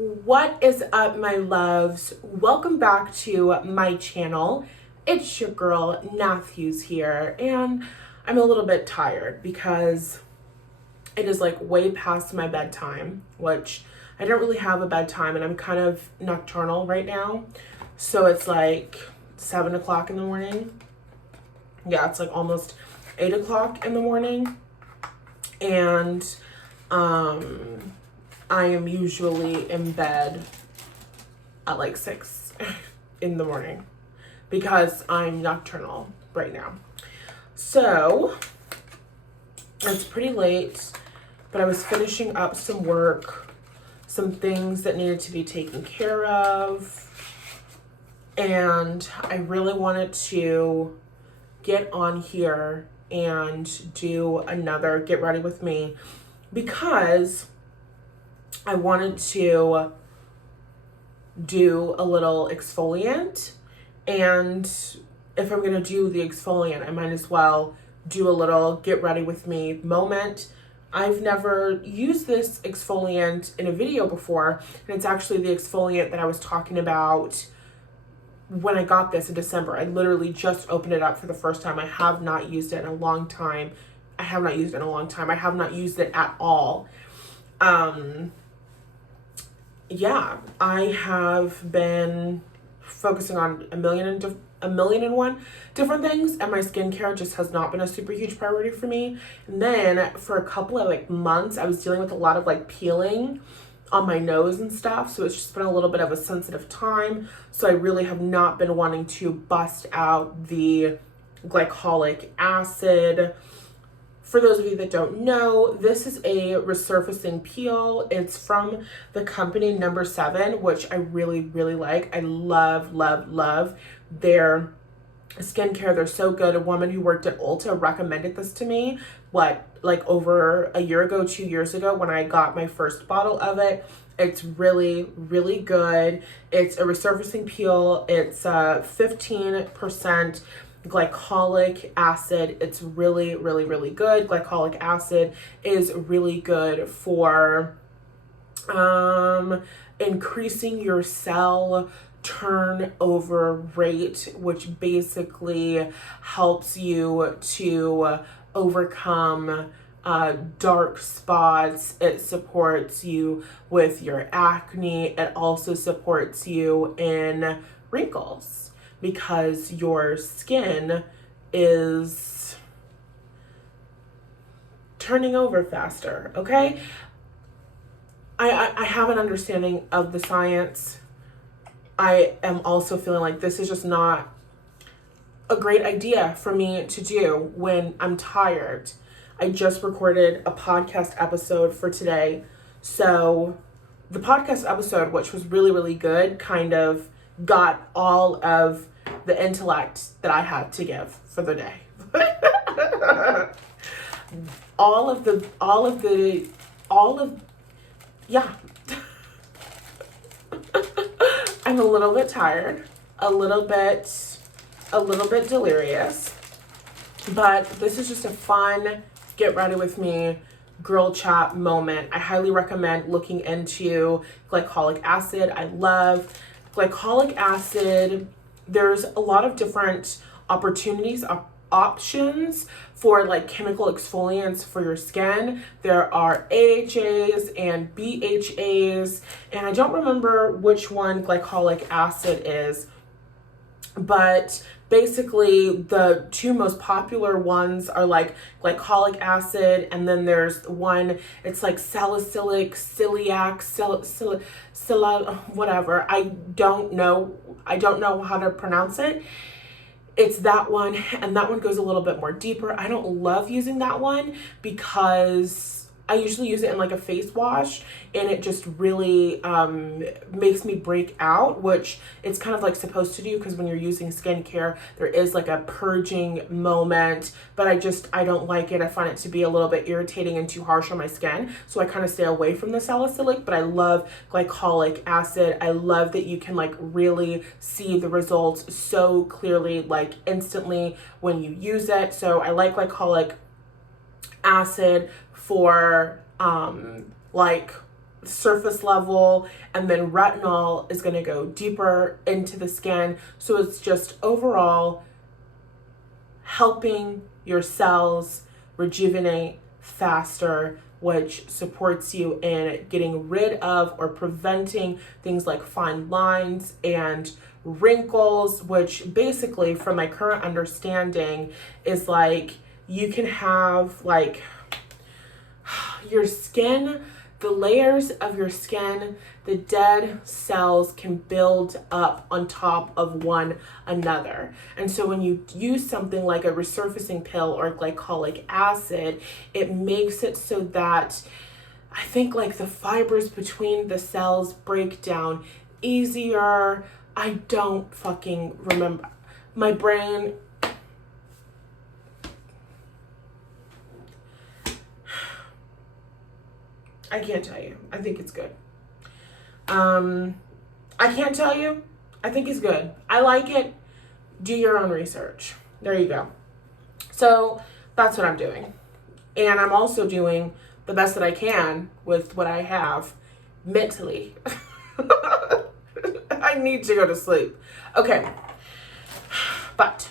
What is up, my loves? Welcome back to my channel. It's your girl Matthews here, and I'm a little bit tired because it is like way past my bedtime, which I don't really have a bedtime, and I'm kind of nocturnal right now. So it's like 7 o'clock in the morning. Yeah, it's like almost 8 o'clock in the morning. And I am usually in bed at like 6 in the morning because I'm nocturnal right now. So it's pretty late, but I was finishing up some work, some things that needed to be taken care of, and I really wanted to get on here and do another Get Ready With Me because I wanted to do a little exfoliant, and if I'm gonna do the exfoliant, I might as well do a little Get Ready With Me moment. I've never used this exfoliant in a video before, and it's actually the exfoliant that I was talking about when I got this in December. I literally just opened it up for the first time. I have not used it in a long time. I have not used it at all. Yeah, I have been focusing on a million and one different things, and my skincare just has not been a super huge priority for me. And then for a couple of like months, I was dealing with a lot of like peeling on my nose and stuff, so it's just been a little bit of a sensitive time. So I really have not been wanting to bust out the glycolic acid. For those of you that don't know, this is a resurfacing peel. It's from the company Number 7, which I really, really like. I love, love, love their skincare. They're so good. A woman who worked at Ulta recommended this to me, like over a year ago, 2 years ago, when I got my first bottle of it. It's really, really good. It's a resurfacing peel. It's 15% glycolic acid. It's really, really, really good. Glycolic acid is really good for increasing your cell turnover rate, which basically helps you to overcome dark spots. It supports you with your acne. It also supports you in wrinkles because your skin is turning over faster, okay? I have an understanding of the science. I am also feeling like this is just not a great idea for me to do when I'm tired. I just recorded a podcast episode for today. So the podcast episode, which was really, really good, kind of got all of the intellect that I had to give for the day. Yeah. I'm a little bit tired, a little bit delirious, but this is just a fun Get Ready With Me girl chat moment. I highly recommend looking into glycolic acid. I love glycolic acid. There's a lot of different options for like chemical exfoliants for your skin. There are AHAs and BHAs, and I don't remember which one glycolic acid is, but basically the two most popular ones are like glycolic acid, and then there's one, it's like salicylic, whatever. I don't know how to pronounce it. It's that one, and that one goes a little bit more deeper. I don't love using that one because I usually use it in like a face wash, and it just really makes me break out, which it's kind of like supposed to do, because when you're using skincare, there is like a purging moment, but I don't like it. I find it to be a little bit irritating and too harsh on my skin, so I kind of stay away from the salicylic. But I love glycolic acid. I love that you can like really see the results so clearly, like instantly when you use it. So I like glycolic acid for like surface level, and then retinol is going to go deeper into the skin. So it's just overall helping your cells rejuvenate faster, which supports you in getting rid of or preventing things like fine lines and wrinkles, which basically, from my current understanding, is like you can have like your skin, the layers of your skin, the dead cells can build up on top of one another. And so when you use something like a resurfacing pill or glycolic acid, it makes it so that I think like the fibers between the cells break down easier. I don't fucking remember. My brain, I can't tell you. I think it's good. I can't tell you. I think it's good. I like it. Do your own research. There you go. So that's what I'm doing. And I'm also doing the best that I can with what I have mentally. I need to go to sleep. Okay. But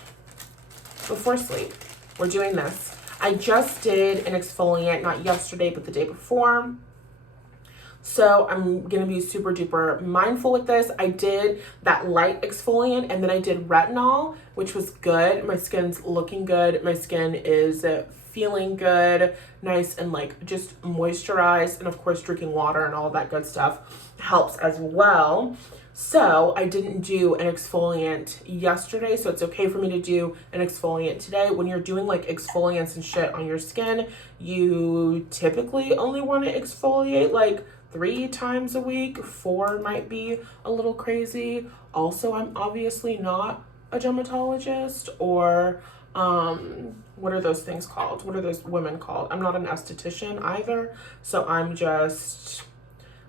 before sleep, we're doing this. I just did an exfoliant, not yesterday, but the day before. So I'm going to be super duper mindful with this. I did that light exfoliant and then I did retinol, which was good. My skin's looking good. My skin is feeling good, nice and like just moisturized. And of course, drinking water and all that good stuff helps as well. So I didn't do an exfoliant yesterday, so it's okay for me to do an exfoliant today. When you're doing like exfoliants and shit on your skin, you typically only want to exfoliate like 3 times a week. 4 might be a little crazy. Also, I'm obviously not a dermatologist or what are those things called? What are those women called? I'm not an esthetician either. So I'm just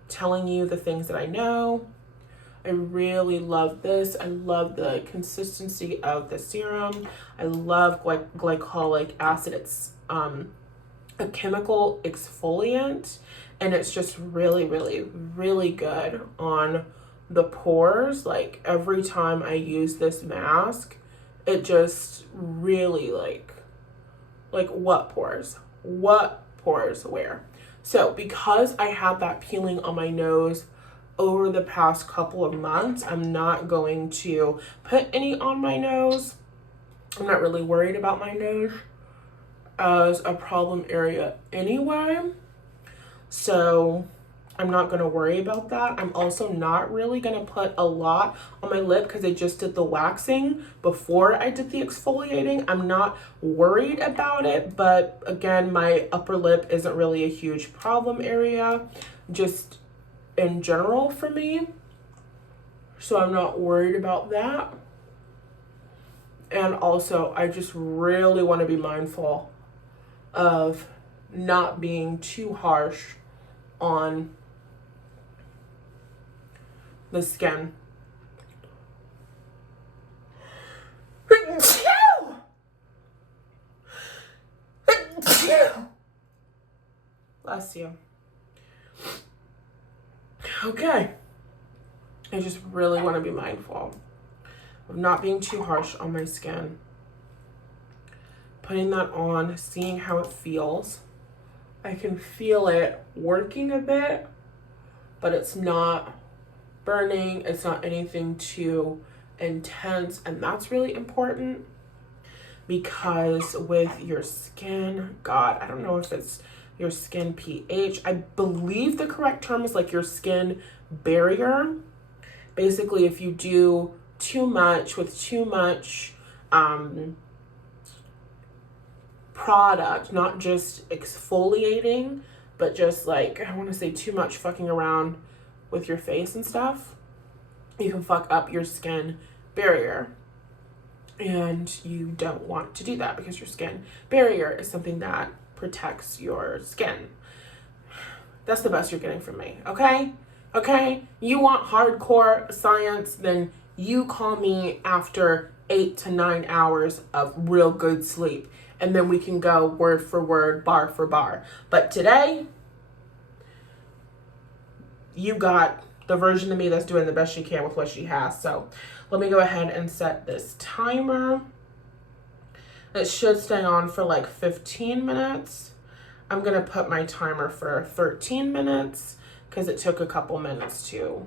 telling you the things that I know. I really love this. I love the consistency of the serum. I love glycolic acid. It's a chemical exfoliant, and it's just really, really, really good on the pores. Like every time I use this mask, it just really like what pores? What pores where? So because I had that peeling on my nose over the past couple of months, I'm not going to put any on my nose. I'm not really worried about my nose as a problem area anyway. So I'm not going to worry about that. I'm also not really going to put a lot on my lip because I just did the waxing before I did the exfoliating. I'm not worried about it, but again, my upper lip isn't really a huge problem area, just in general for me. So I'm not worried about that. And also, I just really want to be mindful of not being too harsh on the skin. Bless you. Okay. I just really want to be mindful of not being too harsh on my skin. Putting that on, seeing how it feels. I can feel it working a bit, but it's not burning. It's not anything too intense. And that's really important because with your skin, God, I don't know if it's your skin pH. I believe the correct term is like your skin barrier. Basically, if you do too much with too much product, not just exfoliating, but just like, I want to say too much fucking around with your face and stuff, you can fuck up your skin barrier. And you don't want to do that because your skin barrier is something that protects your skin. That's the best you're getting from me, okay? Okay? You want hardcore science, then you call me after 8 to 9 hours of real good sleep. And then we can go word for word, bar for bar. But today, you got the version of me that's doing the best she can with what she has. So let me go ahead and set this timer. It should stay on for like 15 minutes. I'm gonna put my timer for 13 minutes because it took a couple minutes to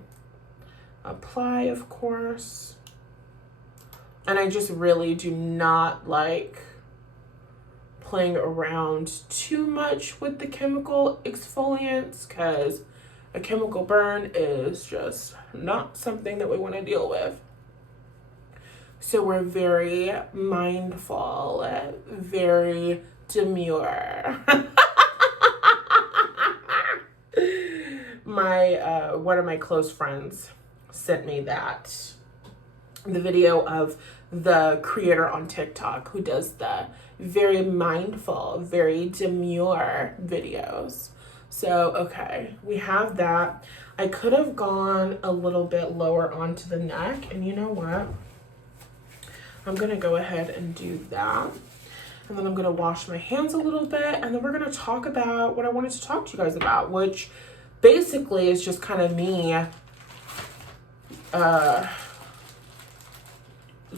apply, of course. And I just really do not like playing around too much with the chemical exfoliants because a chemical burn is just not something that we want to deal with. So we're very mindful, very demure. One of my close friends sent me the video of the creator on TikTok who does the very mindful, very demure videos. So, okay, we have that. I could have gone a little bit lower onto the neck, and you know what? I'm gonna go ahead and do that. And then I'm gonna wash my hands a little bit, and then we're gonna talk about what I wanted to talk to you guys about, which basically is just kind of me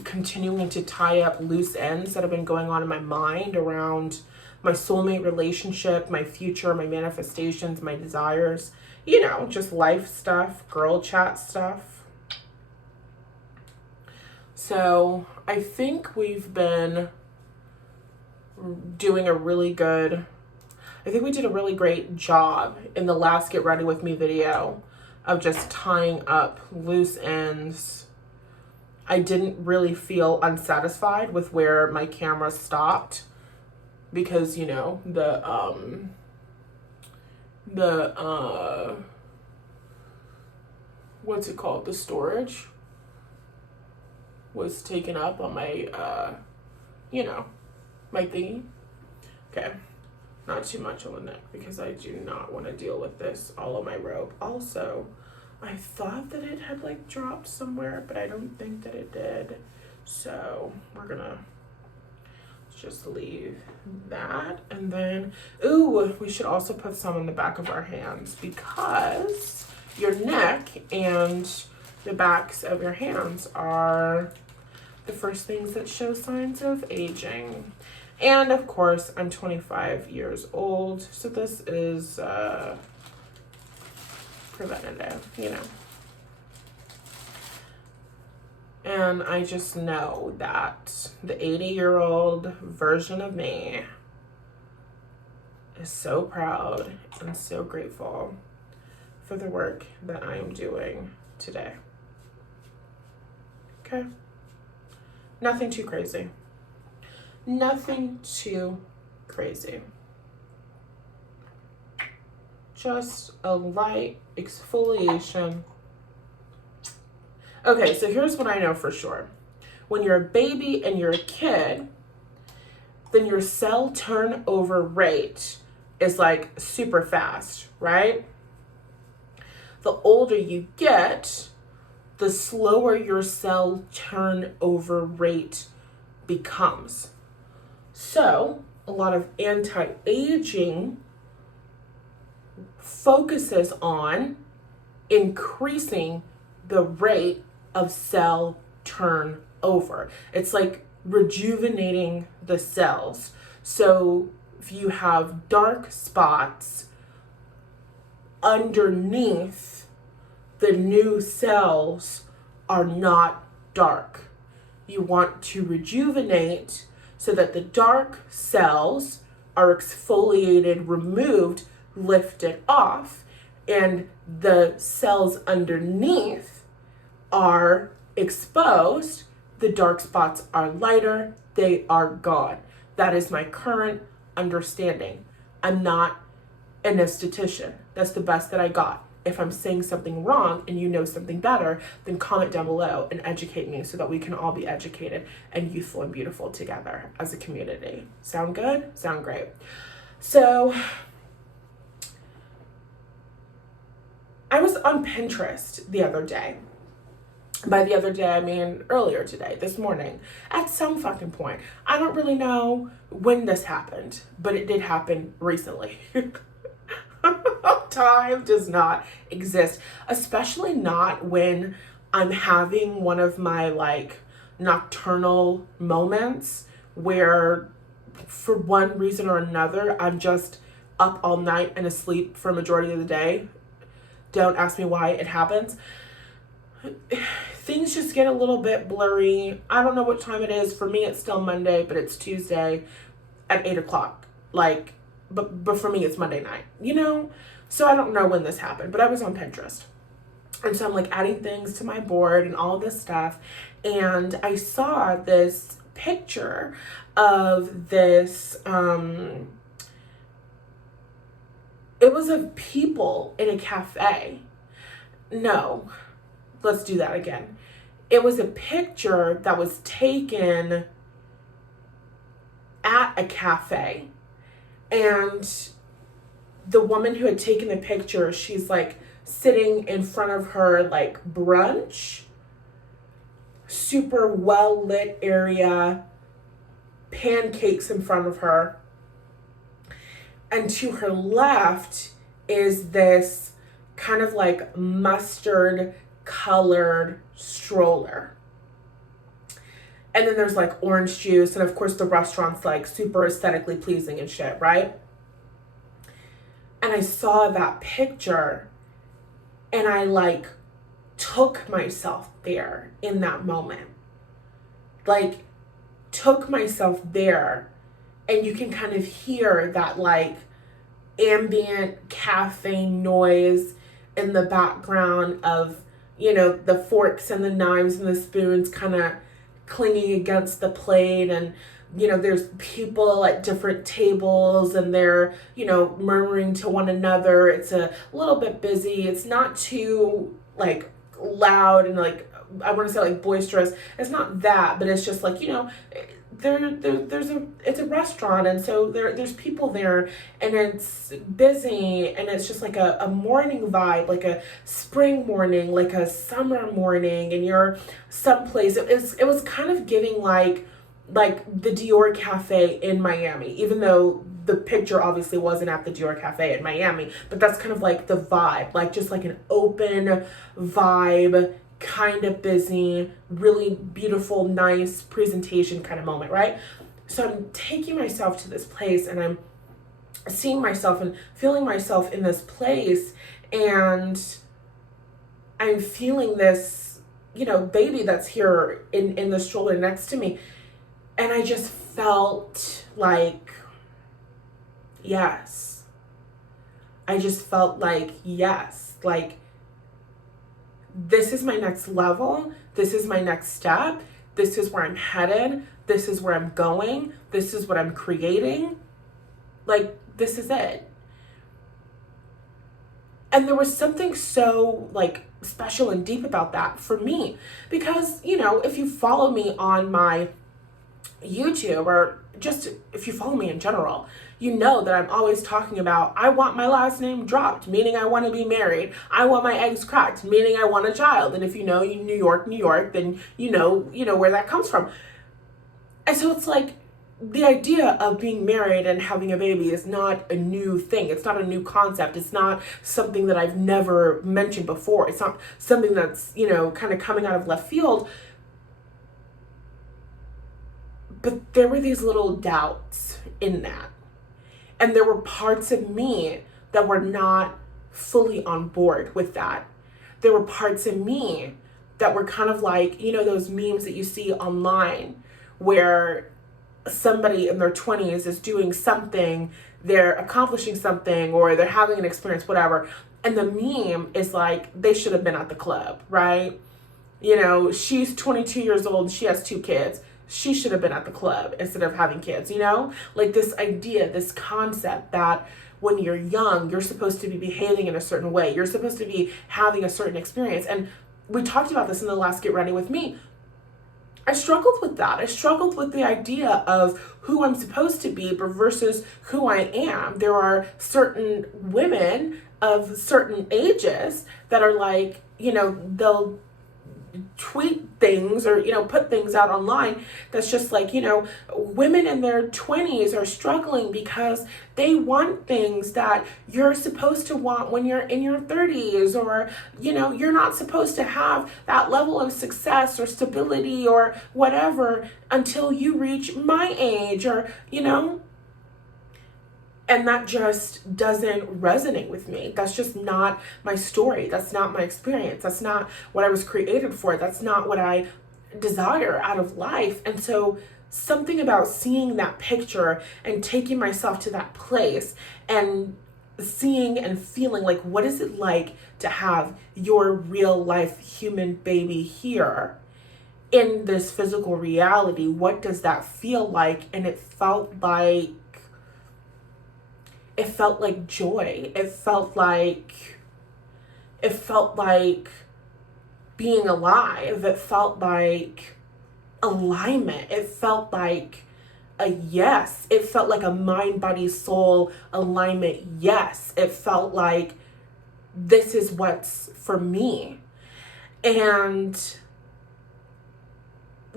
continuing to tie up loose ends that have been going on in my mind around my soulmate relationship, my future, my manifestations, my desires, you know, just life stuff, girl chat stuff. So I think we've been doing we did a really great job in the last Get Ready With Me video of just tying up loose ends. I didn't really feel unsatisfied with where my camera stopped because, you know, what's it called? The storage was taken up on my, my thingy. Okay. Not too much on the neck because I do not want to deal with this all on my robe. Also, I thought that it had like dropped somewhere, but I don't think that it did. So we're gonna just leave that. And then, ooh, we should also put some on the back of our hands because your neck and the backs of your hands are the first things that show signs of aging. And of course, I'm 25 years old, so this is preventative, you know. And I just know that the 80-year-old version of me is so proud and so grateful for the work that I am doing today. Okay? Nothing too crazy. Nothing too crazy. Just a light exfoliation. Okay, so here's what I know for sure. When you're a baby and you're a kid, then your cell turnover rate is like super fast, right? The older you get, the slower your cell turnover rate becomes. So, a lot of anti-aging focuses on increasing the rate of cell turnover. It's like rejuvenating the cells. So, if you have dark spots underneath, the new cells are not dark. You want to rejuvenate so that the dark cells are exfoliated, removed, lifted off, and the cells underneath are exposed. The dark spots are lighter, they are gone. That is my current understanding. I'm not an esthetician. That's the best that I got. If I'm saying something wrong and you know something better, then comment down below and educate me so that we can all be educated and youthful and beautiful together as a community. Sound good? Sound great. So I was on Pinterest the other day. By the other day, I mean earlier today, this morning, at some fucking point. I don't really know when this happened, but it did happen recently. I'm time does not exist, especially not when I'm having one of my like nocturnal moments where for one reason or another I'm just up all night and asleep for a majority of the day. Don't ask me why it happens. Things just get a little bit blurry. I don't know what time it is. For me, it's still Monday, but it's Tuesday at 8 o'clock. Like, but for me, it's Monday night, you know? So I don't know when this happened, but I was on Pinterest. And so I'm like adding things to my board and all this stuff. And I saw this picture of this, it was of people in a cafe. No, let's do that again. It was a picture that was taken at a cafe. And the woman who had taken the picture, she's like sitting in front of her like brunch, super well lit area, pancakes in front of her. And to her left is this kind of like mustard colored stroller. And then there's like orange juice. And of course the restaurant's like super aesthetically pleasing and shit, right? And I saw that picture and I like took myself there in that moment. Like took myself there, and you can kind of hear that like ambient cafe noise in the background of, you know, the forks and the knives and the spoons kind of clinging against the plate. And, you know, there's people at different tables and they're, you know, murmuring to one another. It's a little bit busy. It's not too like loud and like, I want to say like boisterous. It's not that, but it's just like, you know, it's a restaurant, and so there's people there, and it's busy, and it's just like a morning vibe, like a spring morning, like a summer morning, and you're someplace. It was kind of giving like the Dior Cafe in Miami, even though the picture obviously wasn't at the Dior Cafe in Miami, but that's kind of like the vibe, like just like an open vibe, kind of busy, really beautiful, nice presentation kind of moment, right? So I'm taking myself to this place and I'm seeing myself and feeling myself in this place, and I'm feeling this, you know, baby that's here in the stroller next to me. And I just felt like, yes. I just felt like, yes, like, this is my next level. This is my next step. This is where I'm headed. This is where I'm going. This is what I'm creating. Like, this is it. And there was something so like special and deep about that for me, because, you know, if you follow me on my YouTube, or just if you follow me in general, you know that I'm always talking about, I want my last name dropped, meaning I want to be married. I want my eggs cracked, meaning I want a child. And if you know New York, then you know where that comes from. And so it's like the idea of being married and having a baby is not a new thing. It's not a new concept. It's not something that I've never mentioned before. It's not something that's, you know, kind of coming out of left field. But there were these little doubts in that. And there were parts of me that were not fully on board with that. There were parts of me that were kind of like, you know, those memes that you see online where somebody in their 20s is doing something, they're accomplishing something, or they're having an experience, whatever. And the meme is like, they should have been at the club, right? You know, she's 22 years old, she has 2 kids. She should have been at the club instead of having kids, you know? Like this idea, this concept that when you're young, you're supposed to be behaving in a certain way. You're supposed to be having a certain experience. And we talked about this in the last Get Ready With Me. I struggled with that. I struggled with the idea of who I'm supposed to be versus who I am. There are certain women of certain ages that are like, you know, tweet things or, put things out online that's just like, women in their 20s are struggling because they want things that you're supposed to want when you're in your 30s, or, you're not supposed to have that level of success or stability or whatever until you reach my age, or, and that just doesn't resonate with me. That's just not my story. That's not my experience. That's not what I was created for. That's not what I desire out of life. And so something about seeing that picture and taking myself to that place and seeing and feeling like, what is it like to have your real life human baby here in this physical reality? What does that feel like? And it felt like joy. It felt like being alive. It felt like alignment. It felt like a yes. It felt like a mind, body, soul alignment. Yes. It felt like this is what's for me. And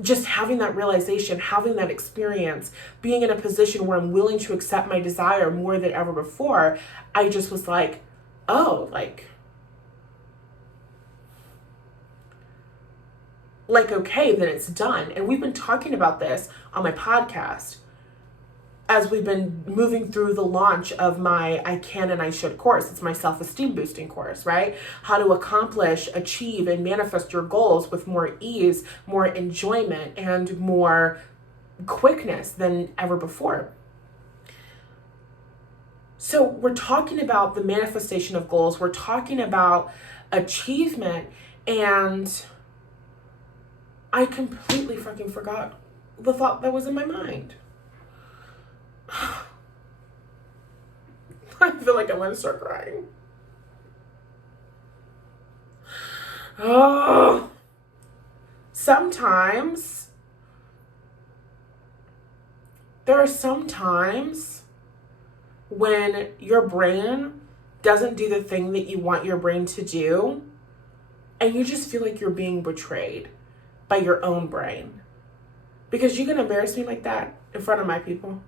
just having that realization, having that experience, being in a position where I'm willing to accept my desire more than ever before, I just was like, oh, like okay, then it's done. And we've been talking about this on my podcast as we've been moving through the launch of my I Can and I Should course. It's my self-esteem boosting course, right? How to accomplish, achieve, and manifest your goals with more ease, more enjoyment, and more quickness than ever before. So we're talking about the manifestation of goals. We're talking about achievement, and I completely fucking forgot the thought that was in my mind. I feel like I'm gonna start crying. Oh, there are some times when your brain doesn't do the thing that you want your brain to do, and you just feel like you're being betrayed by your own brain. Because you can embarrass me like that in front of my people.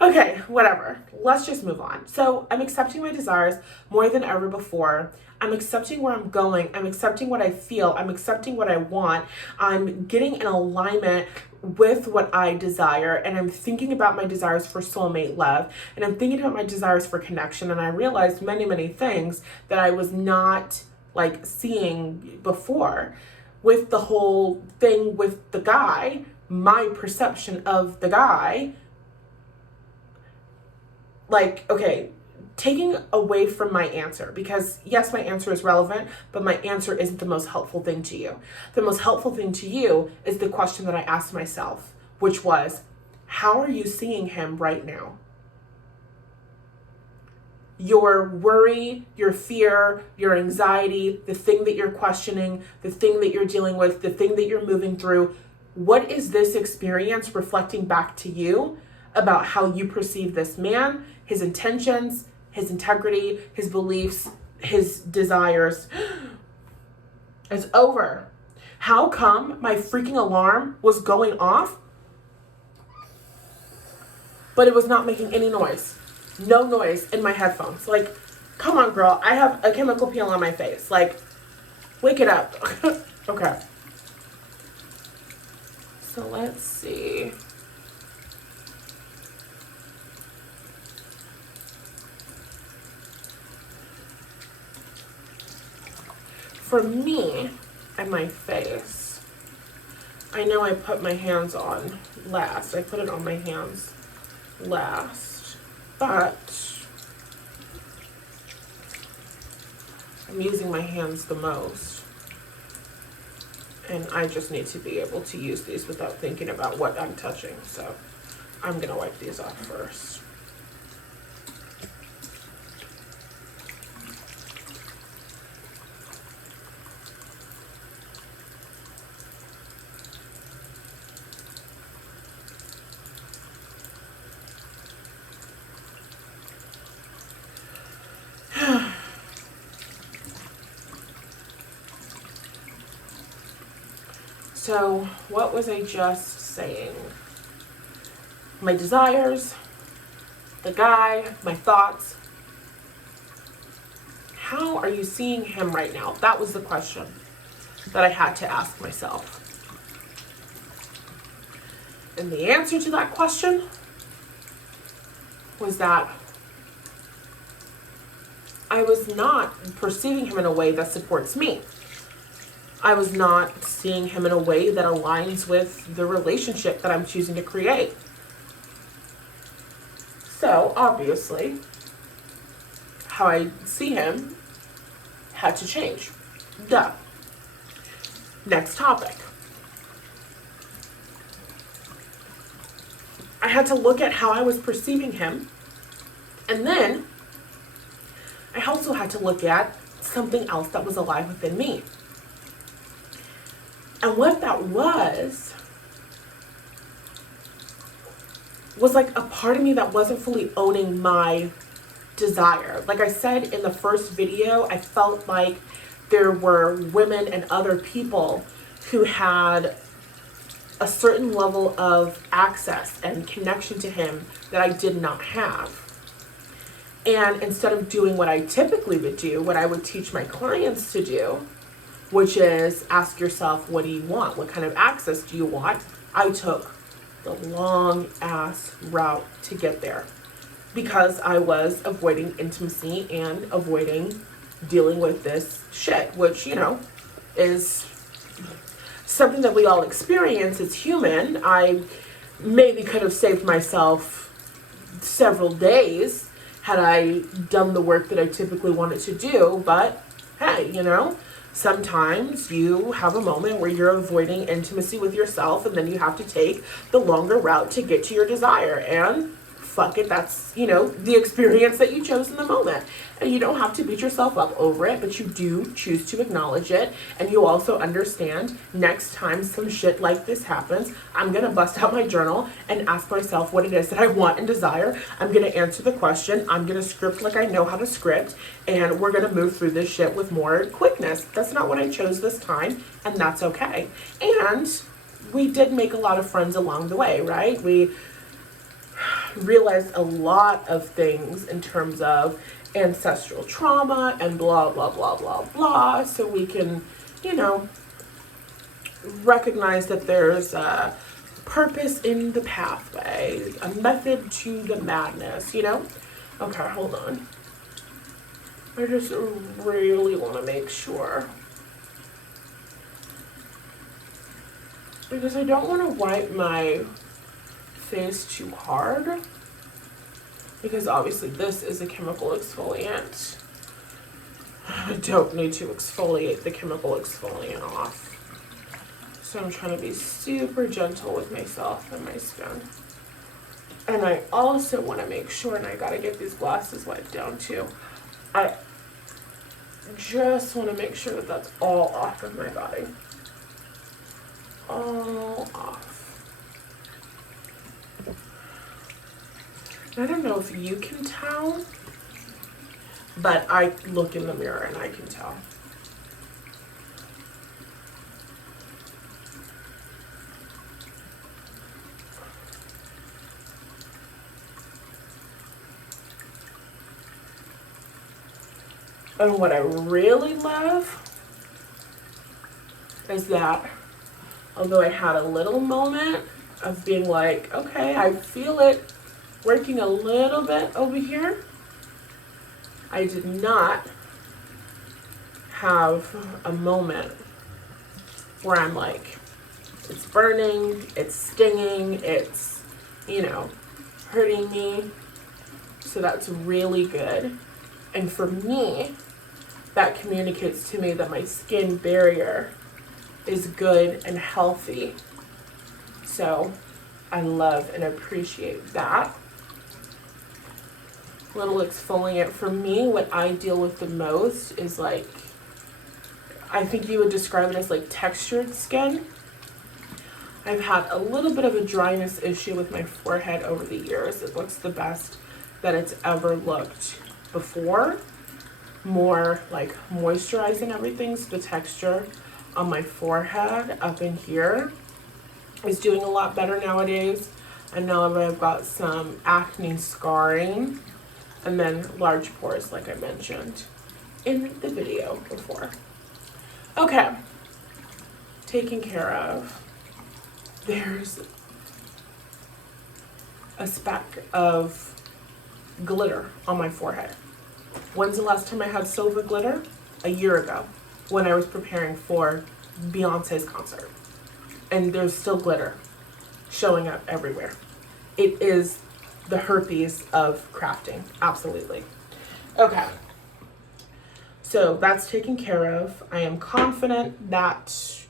Okay, whatever. Let's just move on. So I'm accepting my desires more than ever before. I'm accepting where I'm going. I'm accepting what I feel. I'm accepting what I want. I'm getting in alignment with what I desire. And I'm thinking about my desires for soulmate love. And I'm thinking about my desires for connection. And I realized many, many things that I was not like seeing before. With the whole thing with the guy, my perception of the guy, like, okay, taking away from my answer, because yes, my answer is relevant, but my answer isn't the most helpful thing to you. The most helpful thing to you is the question that I asked myself, which was, how are you seeing him right now? Your worry, your fear, your anxiety, the thing that you're questioning, the thing that you're dealing with, the thing that you're moving through, what is this experience reflecting back to you about how you perceive this man, his intentions, his integrity, his beliefs, his desires? It's over. How come my freaking alarm was going off, but it was not making any noise? No noise in my headphones. Like, come on, girl. I have a chemical peel on my face. Like, wake it up. Okay. So let's see. For me and my face, I know I put my hands on last. I put it on my hands last, but I'm using my hands the most. And I just need to be able to use these without thinking about what I'm touching. So I'm gonna wipe these off first. So what was I just saying? My desires, the guy, my thoughts. How are you seeing him right now? That was the question that I had to ask myself. And the answer to that question was that I was not perceiving him in a way that supports me. I was not seeing him in a way that aligns with the relationship that I'm choosing to create. So, obviously, how I see him had to change. Duh. Next topic. I had to look at how I was perceiving him, and then I also had to look at something else that was alive within me. And what that was like a part of me that wasn't fully owning my desire. Like I said in the first video, I felt like there were women and other people who had a certain level of access and connection to him that I did not have. And instead of doing what I typically would do, what I would teach my clients to do, which is ask yourself, what do you want? What kind of access do you want? I took the long ass route to get there because I was avoiding intimacy and avoiding dealing with this shit, which, you know, is something that we all experience. It's human. I maybe could have saved myself several days had I done the work that I typically wanted to do, but hey, you know, sometimes you have a moment where you're avoiding intimacy with yourself and then you have to take the longer route to get to your desire. And fuck it, that's, you know, the experience that you chose in the moment. And you don't have to beat yourself up over it, but you do choose to acknowledge it. And you also understand next time some shit like this happens, I'm going to bust out my journal and ask myself what it is that I want and desire. I'm going to answer the question. I'm going to script like I know how to script. And we're going to move through this shit with more quickness. That's not what I chose this time, and that's okay. And we did make a lot of friends along the way, right? We realized a lot of things in terms of ancestral trauma and blah, blah, blah, blah, blah. So we can, you know, recognize that there's a purpose in the pathway, a method to the madness, you know? Okay, hold on. I just really want to make sure. Because I don't want to wipe my face too hard, because obviously this is a chemical exfoliant. I don't need to exfoliate the chemical exfoliant off, so I'm trying to be super gentle with myself and my skin. And I also want to make sure, and I gotta get these glasses wiped down too, I just want to make sure that that's all off of my body, all off. I don't know if you can tell, but I look in the mirror and I can tell. And what I really love is that although I had a little moment of being like, okay, I feel it working a little bit over here, I did not have a moment where I'm like, it's burning, it's stinging, it's, you know, hurting me. So that's really good. And for me, that communicates to me that my skin barrier is good and healthy. So I love and appreciate that. Little exfoliant. For me, what I deal with the most is like, I think you would describe it as like textured skin. I've had a little bit of a dryness issue with my forehead over the years. It looks the best that it's ever looked before. More like moisturizing everything, so the texture on my forehead up in here is doing a lot better nowadays. I know I've got some acne scarring and then large pores like I mentioned in the video before. Okay, taken care of. There's a speck of glitter on my forehead. When's the last time I had silver glitter? A year ago, when I was preparing for Beyonce's concert. And there's still glitter showing up everywhere. It is the herpes of crafting, absolutely. Okay, so that's taken care of. I am confident that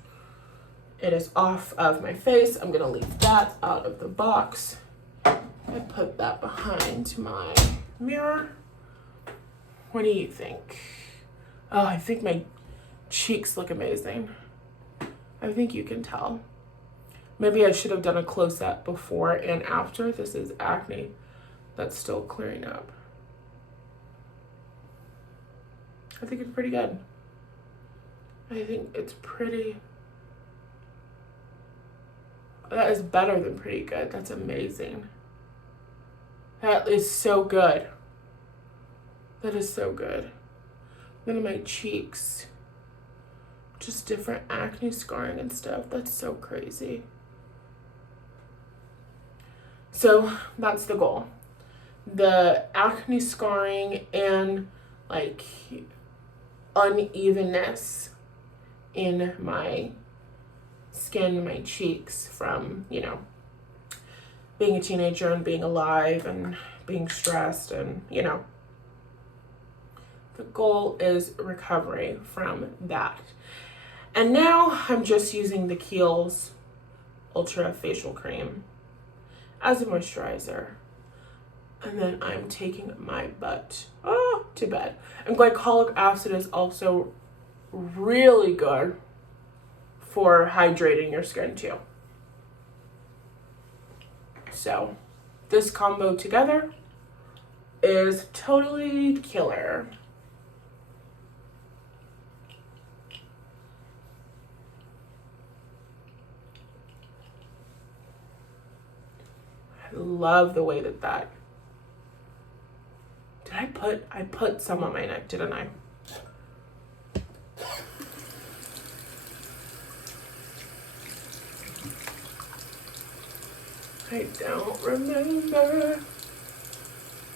it is off of my face. I'm gonna leave that out of the box. I put that behind my mirror. What do you think? Oh, I think my cheeks look amazing. I think you can tell. Maybe I should have done a close-up before and after. This is acne that's still clearing up. I think it's pretty good. I think it's pretty... That is better than pretty good. That's amazing. That is so good. That is so good. Then my cheeks, just different acne scarring and stuff. That's so crazy. So that's the goal. The acne scarring and like unevenness in my skin, my cheeks from, you know, being a teenager and being alive and being stressed and, you know, the goal is recovery from that. And now I'm just using the Kiehl's Ultra Facial Cream as a moisturizer. And then I'm taking my butt to bed. And glycolic acid is also really good for hydrating your skin too. So this combo together is totally killer. I love the way that I put some on my neck, didn't I? I don't remember,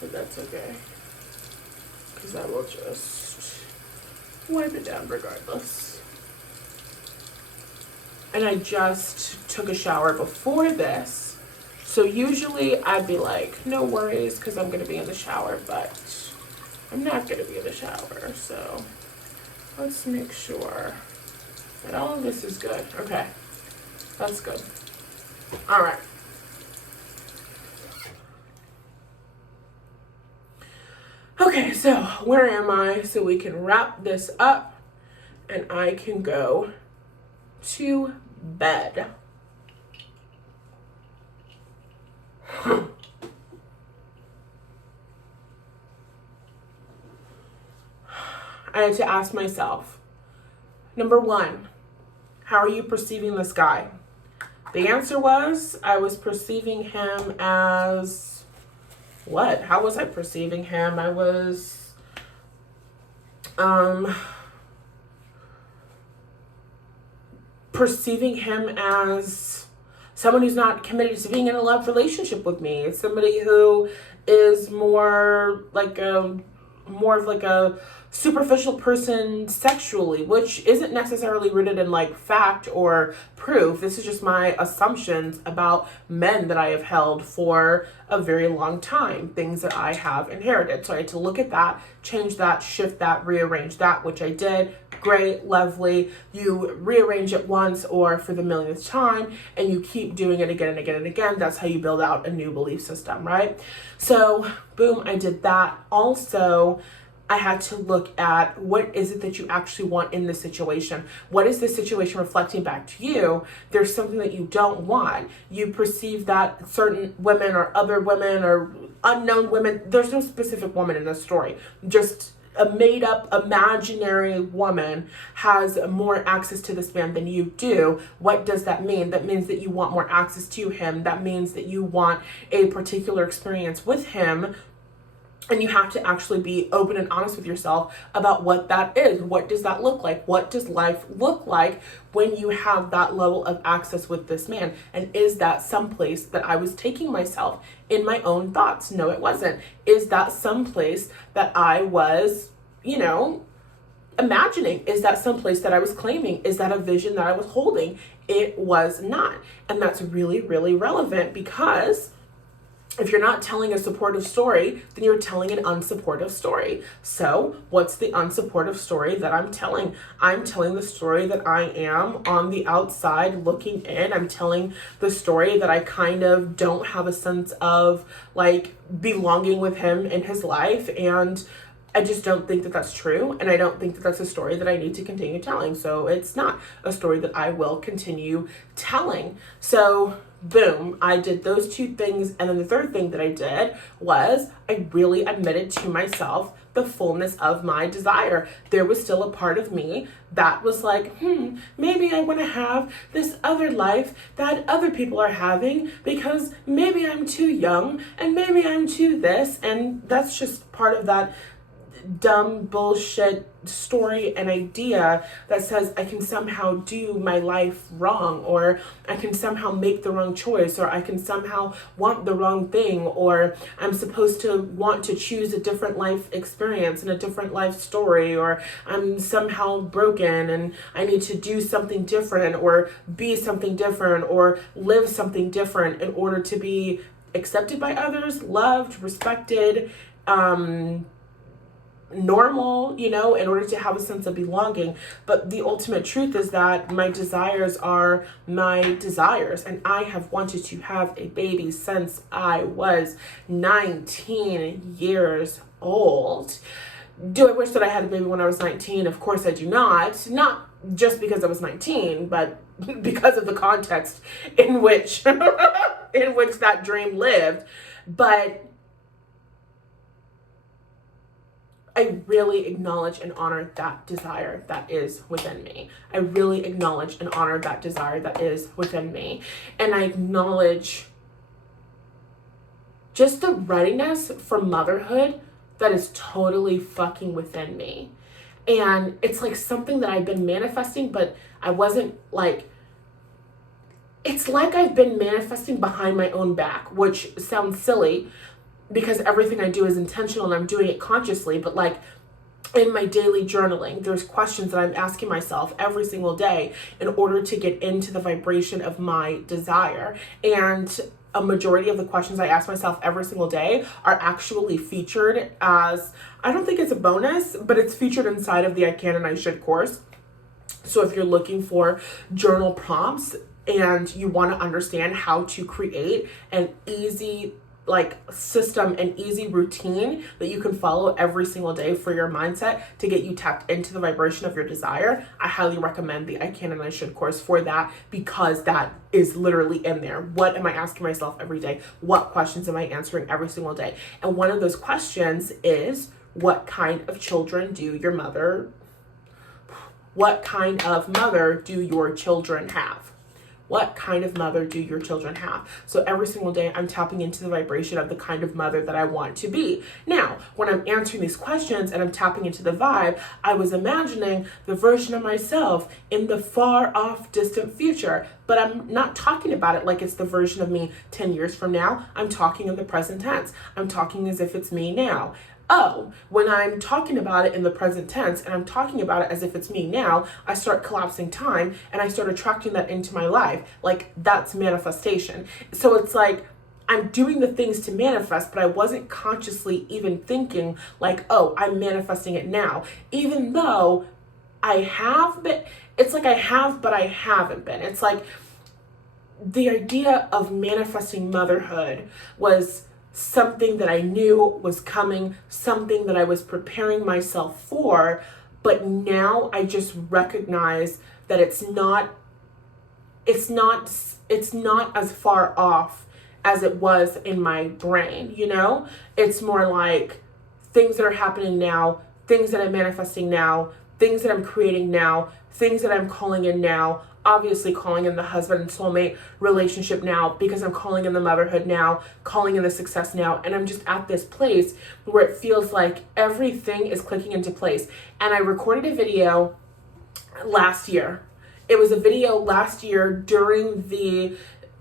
but that's okay, because I will just wipe it down regardless. And I just took a shower before this. So usually I'd be like, no worries, because I'm going to be in the shower, but I'm not going to be in the shower. So let's make sure that all of this is good. Okay, that's good. All right. Okay, so where am I? So we can wrap this up and I can go to bed. I had to ask myself, number one, how are you perceiving this guy? The answer was, I was perceiving him as, what? How was I perceiving him? I was, perceiving him as someone who's not committed to being in a love relationship with me. It's somebody who is more of like a superficial person sexually, which isn't necessarily rooted in like fact or proof. This is just my assumptions about men that I have held for a very long time, things that I have inherited. So I had to look at that, change that, shift that, rearrange that, which I did. Great, lovely. You rearrange it once or for the millionth time and you keep doing it again and again and again. That's how you build out a new belief system, right? So boom, I did that. Also, I had to look at what is it that you actually want in this situation? What is this situation reflecting back to you? There's something that you don't want. You perceive that certain women or other women or unknown women, there's no specific woman in this story. Just a made up imaginary woman has more access to this man than you do. What does that mean? That means that you want more access to him. That means that you want a particular experience with him. And you have to actually be open and honest with yourself about what that is. What does that look like? What does life look like when you have that level of access with this man? And is that someplace that I was taking myself in my own thoughts? No, it wasn't. Is that someplace that I was, imagining? Is that someplace that I was claiming? Is that a vision that I was holding? It was not. And that's really, really relevant, because if you're not telling a supportive story, then you're telling an unsupportive story. So what's the unsupportive story that I'm telling? I'm telling the story that I am on the outside looking in. I'm telling the story that I kind of don't have a sense of like belonging with him in his life. And I just don't think that that's true. And I don't think that that's a story that I need to continue telling. So it's not a story that I will continue telling. So boom, I did those two things. And then the third thing that I did was I really admitted to myself the fullness of my desire. There was still a part of me that was like, maybe I want to have this other life that other people are having, because maybe I'm too young and maybe I'm too this. And that's just part of that dumb bullshit story and idea that says I can somehow do my life wrong, or I can somehow make the wrong choice, or I can somehow want the wrong thing, or I'm supposed to want to choose a different life experience and a different life story, or I'm somehow broken and I need to do something different or be something different or live something different in order to be accepted by others, loved, respected, normal, in order to have a sense of belonging. But the ultimate truth is that my desires are my desires, and I have wanted to have a baby since I was 19 years old. Do I wish that I had a baby when I was 19? Of course I do not. Not just because I was 19, but because of the context in which that dream lived. But I really acknowledge and honor that desire that is within me. I really acknowledge and honor that desire that is within me. And I acknowledge just the readiness for motherhood that is totally fucking within me. And it's like something that I've been manifesting, but I wasn't like, it's like I've been manifesting behind my own back, which sounds silly, because everything I do is intentional and I'm doing it consciously. But like in my daily journaling, there's questions that I'm asking myself every single day in order to get into the vibration of my desire. And a majority of the questions I ask myself every single day are actually featured as, I don't think it's a bonus, but it's featured inside of the I Can and I Should course. So if you're looking for journal prompts and you want to understand how to create an easy system and easy routine that you can follow every single day for your mindset to get you tapped into the vibration of your desire, I highly recommend the I Can and I Should course for that, because that is literally in there. What am I asking myself every day? What questions am I answering every single day? And one of those questions is, what kind of children do your mother, what kind of mother do your children have? What kind of mother do your children have? So every single day I'm tapping into the vibration of the kind of mother that I want to be. Now, when I'm answering these questions and I'm tapping into the vibe, I was imagining the version of myself in the far off distant future, but I'm not talking about it like it's the version of me 10 years from now. I'm talking in the present tense. I'm talking as if it's me now. Oh, when I'm talking about it in the present tense and I'm talking about it as if it's me now, I start collapsing time and I start attracting that into my life. Like, that's manifestation. So it's like I'm doing the things to manifest, but I wasn't consciously even thinking like, oh, I'm manifesting it now. Even though I have been, it's like I have, but I haven't been. It's like the idea of manifesting motherhood was something that I knew was coming, something that I was preparing myself for, but now I just recognize that it's not as far off as it was in my brain, It's more like things that are happening now, things that I'm manifesting now, things that I'm creating now, things that I'm calling in now, obviously calling in the husband and soulmate relationship now, because I'm calling in the motherhood now, calling in the success now. And I'm just at this place where it feels like everything is clicking into place. And I recorded a video last year. It was a video last year during the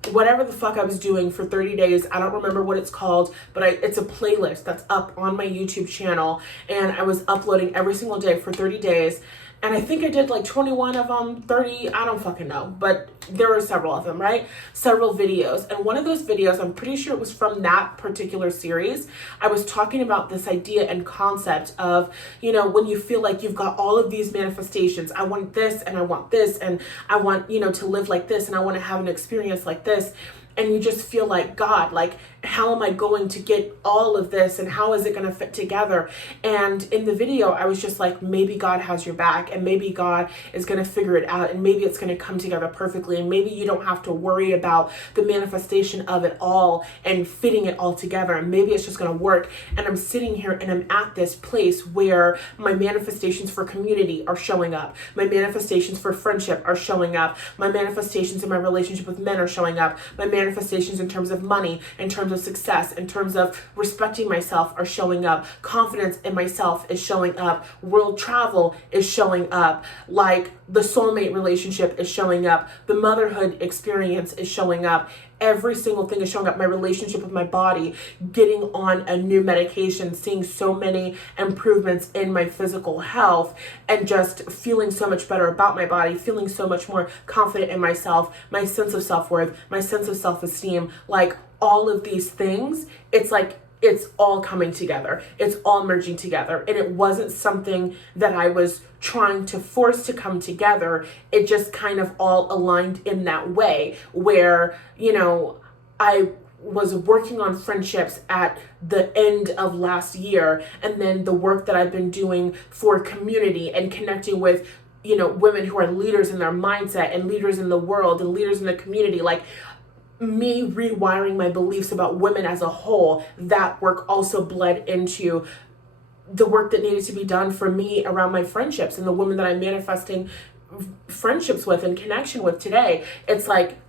whatever the fuck I was doing for 30 days. I don't remember what it's called, but it's a playlist that's up on my YouTube channel. And I was uploading every single day for 30 days. And I think I did like 21 of them, 30, I don't fucking know. But there were several of them, right? Several videos. And one of those videos, I'm pretty sure it was from that particular series. I was talking about this idea and concept of, you know, when you feel like you've got all of these manifestations. I want this and I want this and I want, you know, to live like this and I want to have an experience like this. And you just feel like, God, like, how am I going to get all of this and how is it going to fit together? And in the video, I was just like, maybe God has your back and maybe God is going to figure it out and maybe it's going to come together perfectly. And maybe you don't have to worry about the manifestation of it all and fitting it all together. And maybe it's just going to work. And I'm sitting here and I'm at this place where my manifestations for community are showing up. My manifestations for friendship are showing up. My manifestations in my relationship with men are showing up. My manifestations in terms of money, in terms of success, in terms of respecting myself are showing up. Confidence in myself is showing up. World travel is showing up. Like the soulmate relationship is showing up. The motherhood experience is showing up. Every single thing is showing up. My relationship with my body, getting on a new medication, seeing so many improvements in my physical health, and just feeling so much better about my body, feeling so much more confident in myself, my sense of self-worth, my sense of self-esteem, like all of these things. It's like, it's all coming together. It's all merging together. And it wasn't something that I was trying to force to come together. It just kind of all aligned in that way where, you know, I was working on friendships at the end of last year. And then the work that I've been doing for community and connecting with, you know, women who are leaders in their mindset and leaders in the world and leaders in the community, like me rewiring my beliefs about women as a whole, that work also bled into the work that needed to be done for me around my friendships and the women that I'm manifesting friendships with and connection with today. It's like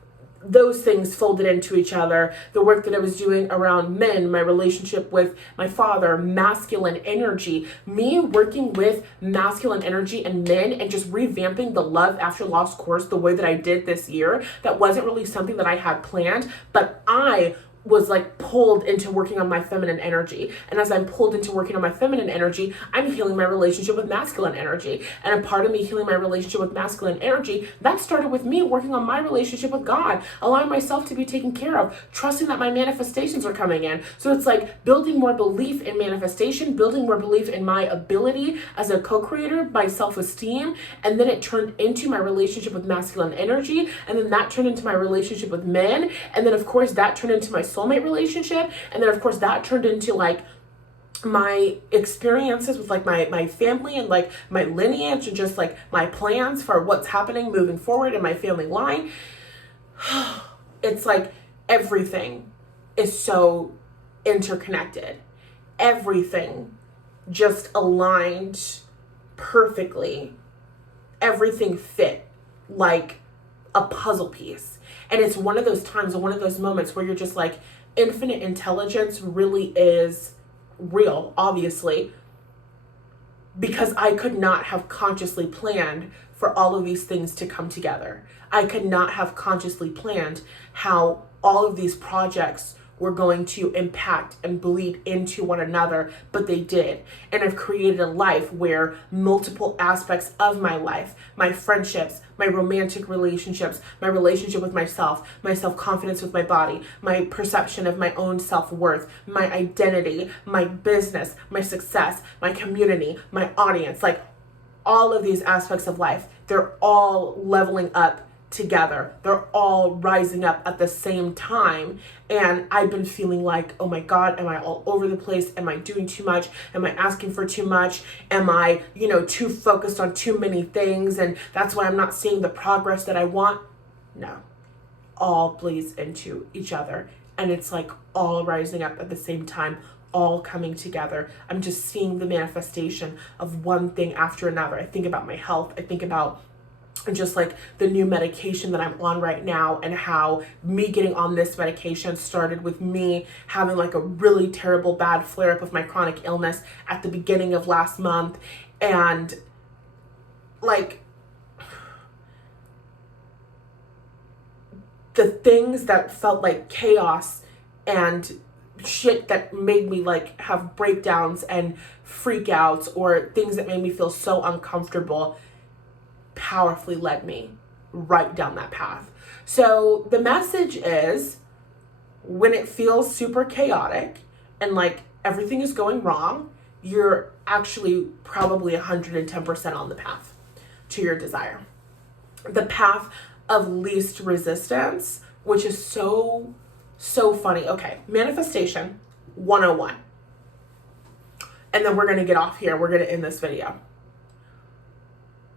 those things folded into each other. The work that I was doing around men, my relationship with my father, masculine energy, me working with masculine energy and men and just revamping the Love After Loss course the way that I did this year. That wasn't really something that I had planned, but I was like pulled into working on my feminine energy. And as I'm pulled into working on my feminine energy, I'm healing my relationship with masculine energy. And a part of me healing my relationship with masculine energy, that started with me working on my relationship with God, allowing myself to be taken care of, trusting that my manifestations are coming in. So it's like building more belief in manifestation, building more belief in my ability as a co-creator, my self-esteem. And then it turned into my relationship with masculine energy. And then that turned into my relationship with men. And then of course that turned into my soulmate relationship. And then of course that turned into like my experiences with like my family and like my lineage and just like my plans for what's happening moving forward in my family line. It's like everything is so interconnected. Everything just aligned perfectly. Everything fit like a puzzle piece. And it's one of those times and one of those moments where you're just like, infinite intelligence really is real, obviously, because I could not have consciously planned for all of these things to come together. I could not have consciously planned how all of these projects were going to impact and bleed into one another, but they did. And I've created a life where multiple aspects of my life, my friendships, my romantic relationships, my relationship with myself, my self-confidence with my body, my perception of my own self-worth, my identity, my business, my success, my community, my audience, like all of these aspects of life, they're all leveling up together. They're all rising up at the same time. And I've been feeling like, oh my God, am I all over the place? Am I doing too much? Am I asking for too much? Am I, too focused on too many things? And that's why I'm not seeing the progress that I want. No, all bleeds into each other. And it's like all rising up at the same time, all coming together. I'm just seeing the manifestation of one thing after another. I think about my health. I think about just like the new medication that I'm on right now, and how me getting on this medication started with me having like a really terrible bad flare up of my chronic illness at the beginning of last month. And like the things that felt like chaos and shit that made me like have breakdowns and freakouts, or things that made me feel so uncomfortable, powerfully led me right down that path. So the message is, when it feels super chaotic and like everything is going wrong, you're actually probably 110% on the path to your desire. The path of least resistance, which is so funny. Okay, manifestation 101. And then we're going to get off here. We're going to end this video.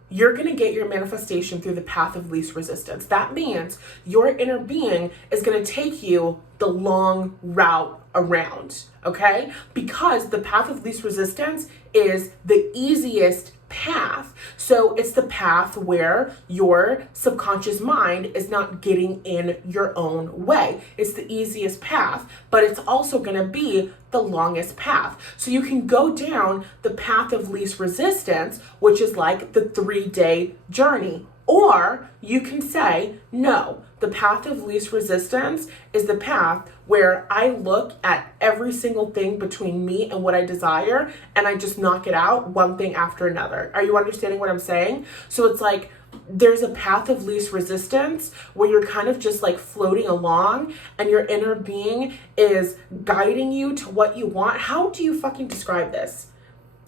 You're going to get your manifestation through the path of least resistance. That means your inner being is going to take you the long route around, okay? Because the path of least resistance is the easiest path. So it's the path where your subconscious mind is not getting in your own way. It's the easiest path, but it's also going to be the longest path. So you can go down the path of least resistance, which is like the 3-day journey. Or you can say, no, the path of least resistance is the path where I look at every single thing between me and what I desire, and I just knock it out one thing after another. Are you understanding what I'm saying? So it's like, there's a path of least resistance where you're kind of just like floating along, and your inner being is guiding you to what you want. How do you fucking describe this?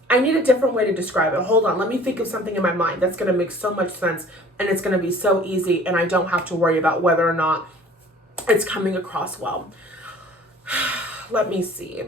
I need a different way to describe it. Hold on, let me think of something in my mind that's going to make so much sense, and it's going to be so easy, and I don't have to worry about whether or not it's coming across well. Let me see.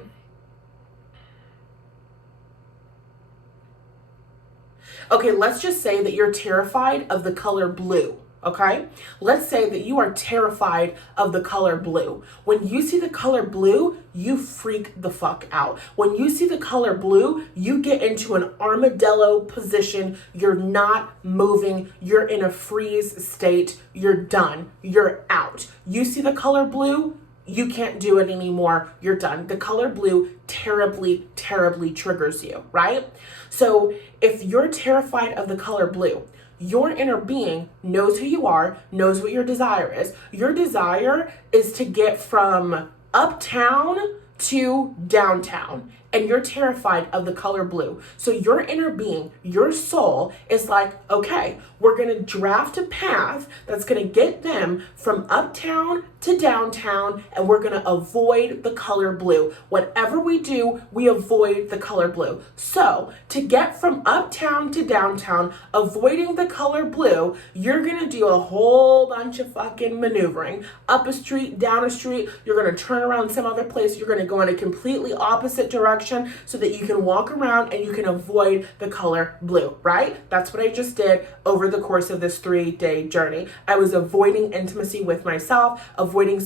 Okay, let's just say that you're terrified of the color blue. Okay, let's say that you are terrified of the color blue. When you see the color blue, you freak the fuck out. When you see the color blue, you get into an armadillo position. You're not moving. You're in a freeze state. You're done. You're out. You see the color blue, you can't do it anymore. You're done. The color blue terribly, terribly triggers you, right? So if you're terrified of the color blue, your inner being knows who you are, knows what your desire is. Your desire is to get from uptown to downtown, and you're terrified of the color blue. So your inner being, your soul is like, okay, we're going to draft a path that's going to get them from uptown to downtown, and we're going to avoid the color blue. Whatever we do, we avoid the color blue. So to get from uptown to downtown, avoiding the color blue, you're going to do a whole bunch of fucking maneuvering. Up a street, down a street, you're going to turn around some other place, you're going to go in a completely opposite direction so that you can walk around and you can avoid the color blue, right? That's what I just did over the course of this 3-day journey. I was avoiding intimacy with myself, avoiding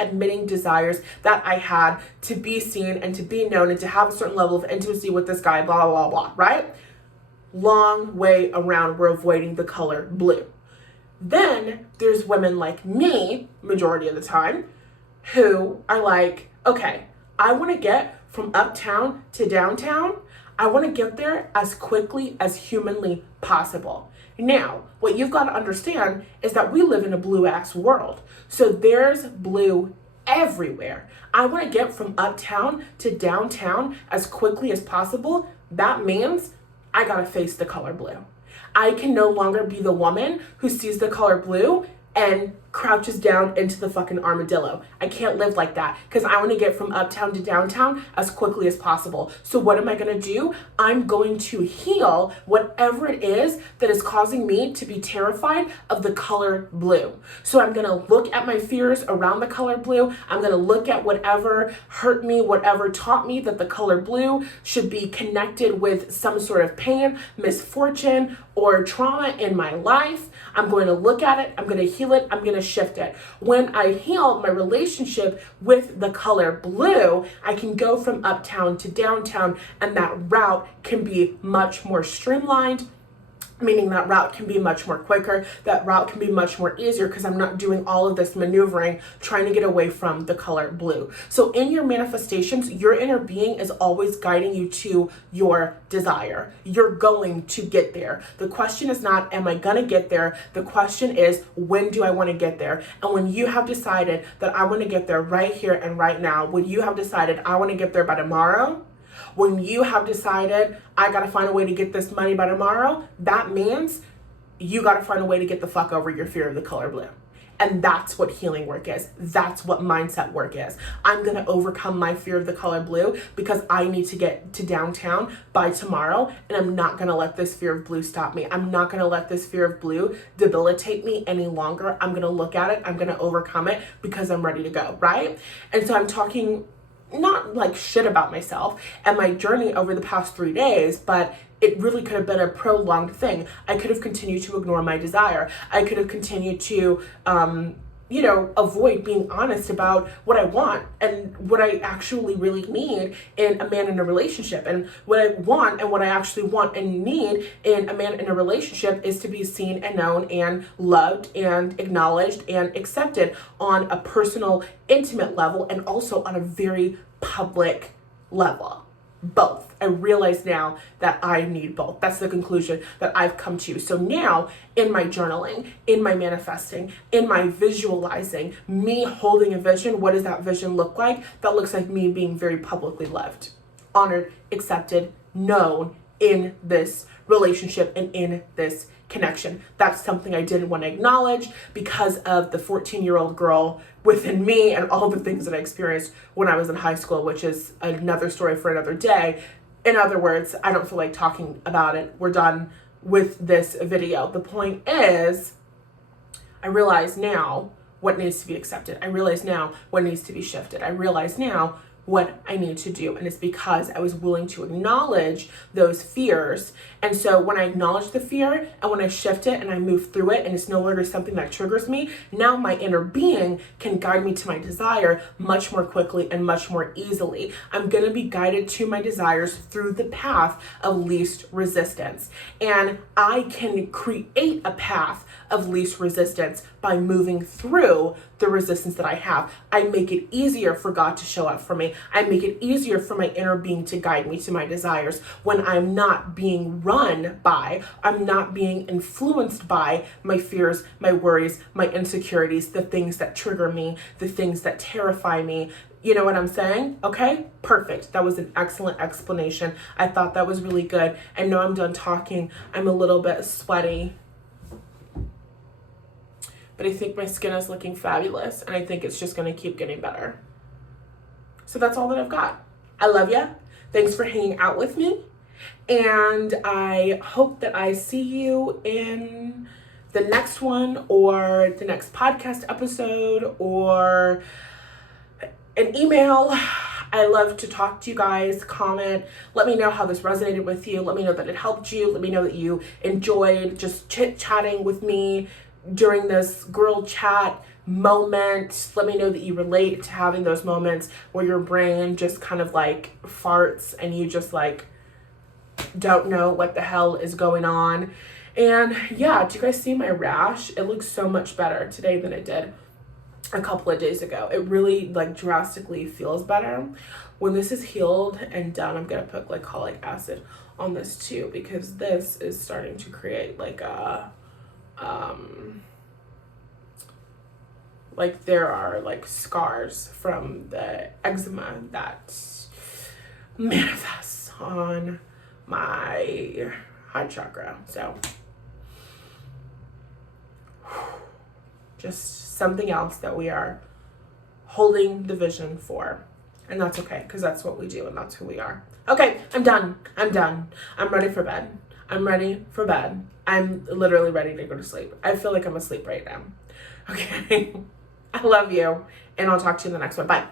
admitting desires that I had to be seen and to be known and to have a certain level of intimacy with this guy, blah, blah, blah, right? Long way around, we're avoiding the color blue. Then there's women like me, majority of the time, who are like, okay, I want to get from uptown to downtown. I want to get there as quickly as humanly possible. Now, what you've got to understand is that we live in a blue-ass world. So there's blue everywhere. I want to get from uptown to downtown as quickly as possible. That means I got to face the color blue. I can no longer be the woman who sees the color blue and crouches down into the fucking armadillo. I can't live like that because I want to get from uptown to downtown as quickly as possible. So what am I going to do? I'm going to heal whatever it is that is causing me to be terrified of the color blue. So I'm going to look at my fears around the color blue. I'm going to look at whatever hurt me, whatever taught me that the color blue should be connected with some sort of pain, misfortune, or trauma in my life. I'm going to look at it. I'm going to heal it, I'm gonna shift it. When I heal my relationship with the color blue, I can go from uptown to downtown, and that route can be much more streamlined, meaning that route can be much more quicker. That route can be much more easier because I'm not doing all of this maneuvering trying to get away from the color blue. So in your manifestations, your inner being is always guiding you to your desire. You're going to get there. The question is not, am I gonna get there? The question is, when do I want to get there? And when you have decided that I want to get there right here and right now, when you have decided I want to get there by tomorrow, when you have decided, I gotta find a way to get this money by tomorrow, that means you gotta find a way to get the fuck over your fear of the color blue. And that's what healing work is. That's what mindset work is. I'm gonna overcome my fear of the color blue because I need to get to downtown by tomorrow, and I'm not gonna let this fear of blue stop me. I'm not gonna let this fear of blue debilitate me any longer. I'm gonna look at it, I'm gonna overcome it because I'm ready to go, right? And so I'm talking not like shit about myself and my journey over the past 3 days, but it really could have been a prolonged thing. I could have continued to ignore my desire. I could have continued to, avoid being honest about what I want and what I actually really need in a man in a relationship. And what I want and what I actually want and need in a man in a relationship is to be seen and known and loved and acknowledged and accepted on a personal, intimate level, and also on a very public level. Both. I realize now that I need both. That's the conclusion that I've come to. So now in my journaling, in my manifesting, in my visualizing, me holding a vision, what does that vision look like? That looks like me being very publicly loved, honored, accepted, known in this relationship and in this connection. That's something I didn't want to acknowledge because of the 14-year-old girl within me and all the things that I experienced when I was in high school, which is another story for another day. In other words, I don't feel like talking about it. We're done with this video. The point is, I realize now what needs to be accepted. I realize now what needs to be shifted. I realize now what I need to do. And it's because I was willing to acknowledge those fears. And so when I acknowledge the fear and when I shift it and I move through it and it's no longer something that triggers me, now my inner being can guide me to my desire much more quickly and much more easily. I'm going to be guided to my desires through the path of least resistance. And I can create a path of least resistance by moving through the resistance that I have. I make it easier for God to show up for me. I make it easier for my inner being to guide me to my desires when I'm not being run by, I'm not being influenced by my fears, my worries, my insecurities, the things that trigger me, the things that terrify me. You know what I'm saying? Okay, perfect. That was an excellent explanation. I thought that was really good. And now I'm done talking. I'm a little bit sweaty, but I think my skin is looking fabulous, and I think it's just going to keep getting better. So that's all that I've got. I love you. Thanks for hanging out with me, and I hope that I see you in the next one or the next podcast episode or an email. I love to talk to you guys. Comment. Let me know how this resonated with you. Let me know that it helped you. Let me know that you enjoyed just chit-chatting with me during this girl chat moment. Let me know that you relate to having those moments where your brain just kind of like farts and you just like don't know what the hell is going on. And yeah, do you guys see my rash? It looks so much better today than it did a couple of days ago. It really like drastically feels better. When this is healed and done, I'm gonna put glycolic acid on this too, because this is starting to create like a like there are like scars from the eczema that manifests on my heart chakra. So just something else that we are holding the vision for, and that's okay, because that's what we do and that's who we are. Okay, I'm done. I'm ready for bed. I'm literally ready to go to sleep. I feel like I'm asleep right now. Okay. I love you, and I'll talk to you in the next one. Bye.